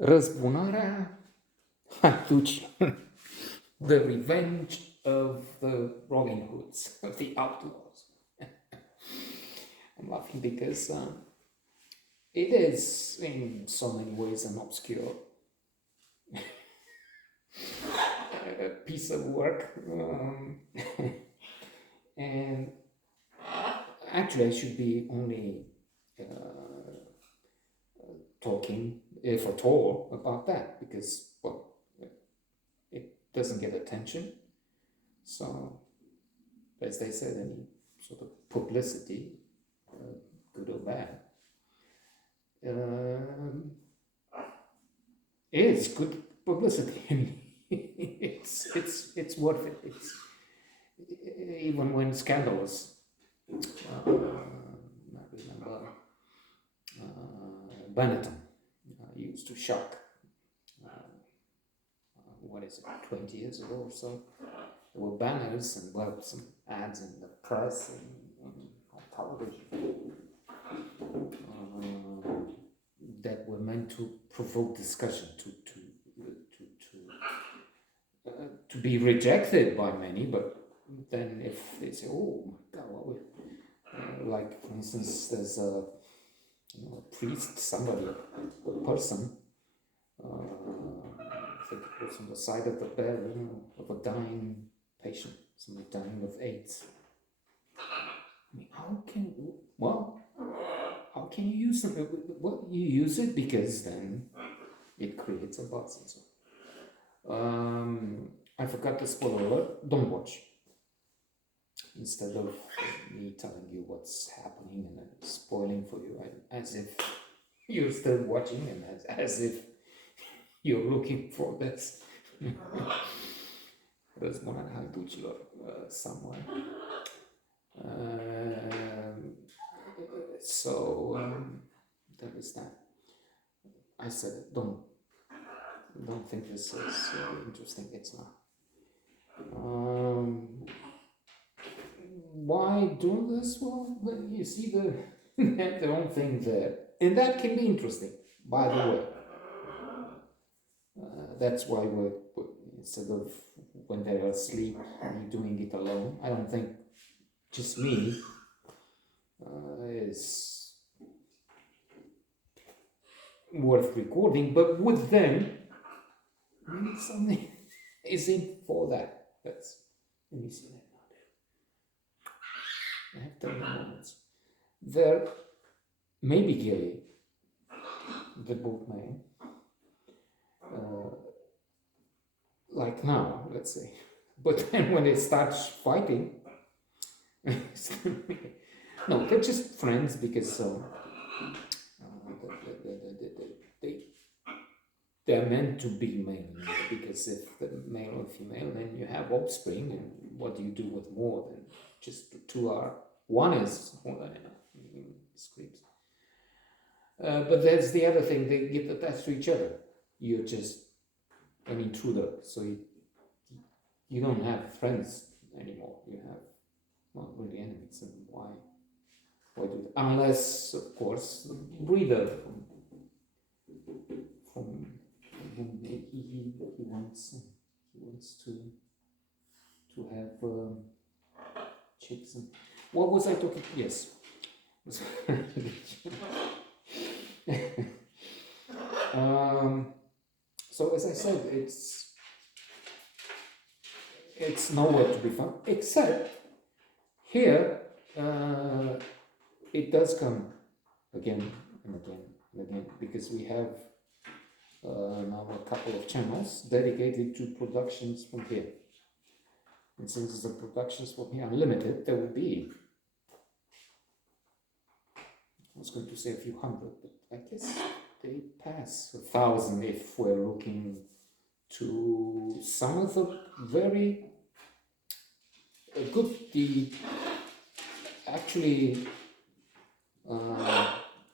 Razbunarea, Haiducilor, the revenge of the Robin Hoods, of the Outlaws. I'm laughing because it is in so many ways an obscure piece of work. And actually, I should be only talking, if at all, about that because, well, it doesn't get attention. So, as they said, any sort of publicity, good or bad, is good publicity. It's worth it. It's even when scandalous. I remember Benetton used to shock. What is it? 20 years ago or so. There were banners and, well, some ads in the press and on television that were meant to provoke discussion, to be rejected by many. But then if they say, "Oh my God, what would," like for instance, there's a priest, somebody, a person. I think it was on the side of the bed, of a dying patient, somebody dying of AIDS. I mean, how can you use it? Well, you use it because then it creates a buzz and so. I forgot the spoiler alert. Don't watch. Instead of me telling you what's happening and then spoiling for you, as if you're still watching and as if you're looking for this. Razbunarea, Haiducilor, somewhere. That is that. I said it. Don't think this is interesting. It's not. Why do this? Well, you see, they have their own thing there, and that can be interesting. By the way, that's why we're instead of when they're asleep, me doing it alone. I don't think just me is worth recording, but with them, maybe something is in for that. Let me see that now. I have 30 moments. They're maybe gay, they both may. Like now, let's say. But then when they start fighting, no, they're just friends because they're meant to be male. Because if the male or female, then you have offspring, and what do you do with more than just the two are? One is, screams. But there's the other thing, they get attached to each other. You're just an intruder, so you don't have friends anymore. You have not really enemies, and why do that? Unless, of course, the breeder from whom he wants to have chicks. And what was I talking? Yes. So as I said, it's nowhere to be found, except here. It does come again and again and again, because we have now a couple of channels dedicated to productions from here. And since the productions from here are limited, there will be, I was going to say a few hundred, but I guess they pass 1,000 if we're looking to some of the very good, actually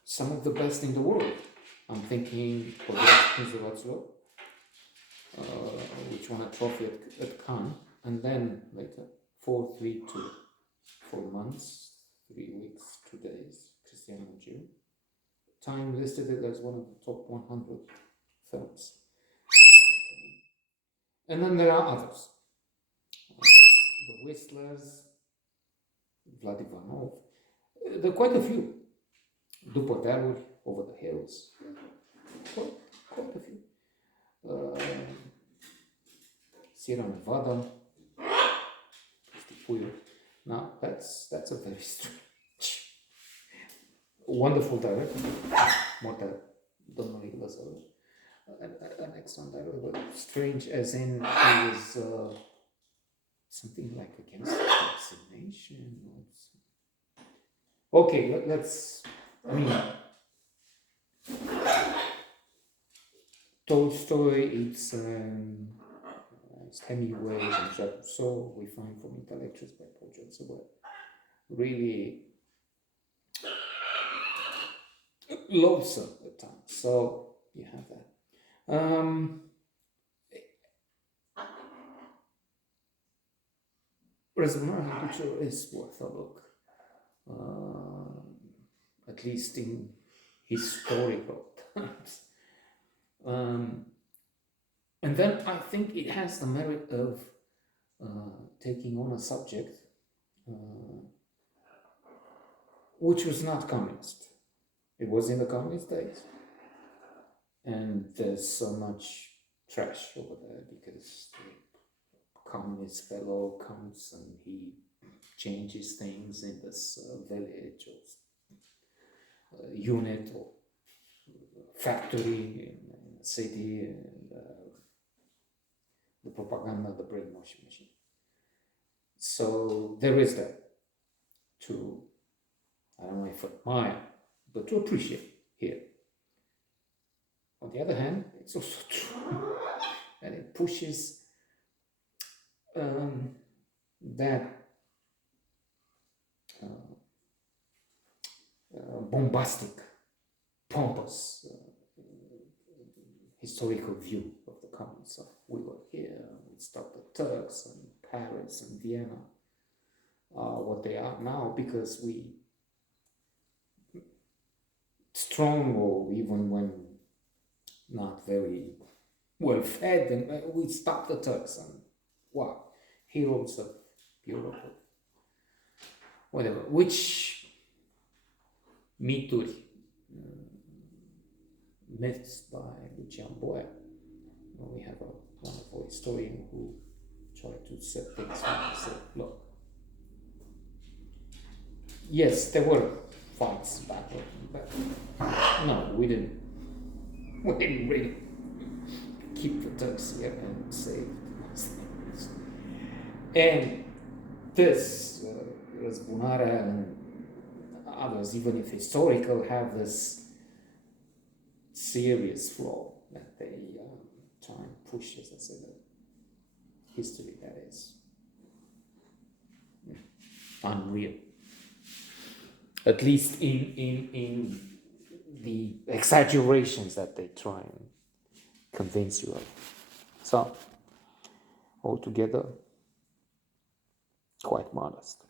some of the best in the world. I'm thinking of Haiducilor, which won a trophy at Cannes, and then later 432, 4 months, 3 weeks, 2 days, Cristiano and Jew. Time listed it as one of the top 100 films. And then there are others. The Whistlers, Vladivanov. There are quite a few. După dealuri, Over the Hills. Quite a few. Sierra Nevada. Now that's a very strange, wonderful director. More domnului Lazarus. An excellent director, but strange as in he was something like against vaccination. Okay, let's. I mean, Tolstoy. It's Hemingway and Jacques Rousseau. We find from Intellectuals by Paul Johnson were really loathsome at times. So you have that. Razbunarea Haiducilor is worth a look, at least in historical times. And then I think it has the merit of taking on a subject which was not communist. It was in the communist days. And there's so much trash over there because the communist fellow comes and he changes things in this village or unit or factory in a city, and the propaganda, the brainwashing machine. So there is that to, I don't know if admire, but to appreciate here. On the other hand, it's also true, and it pushes that bombastic, pompous historical view of the communists. We were here, we stopped the Turks, and Paris and Vienna are what they are now because we, strong or even when not very well fed, and we stopped the Turks, and wow, heroes of Europe, whatever, which mituri, myths by Lucian Boyer. We have a wonderful historian who tried to set things up and said, look, yes, there were fights back then, but no, we didn't really keep the Turks here and save these things. And this Razbunarea and others, even if historical, have this serious flaw that they try and push, as I said, history that is unreal. At least in the exaggerations that they try and convince you of. So, altogether, quite modest.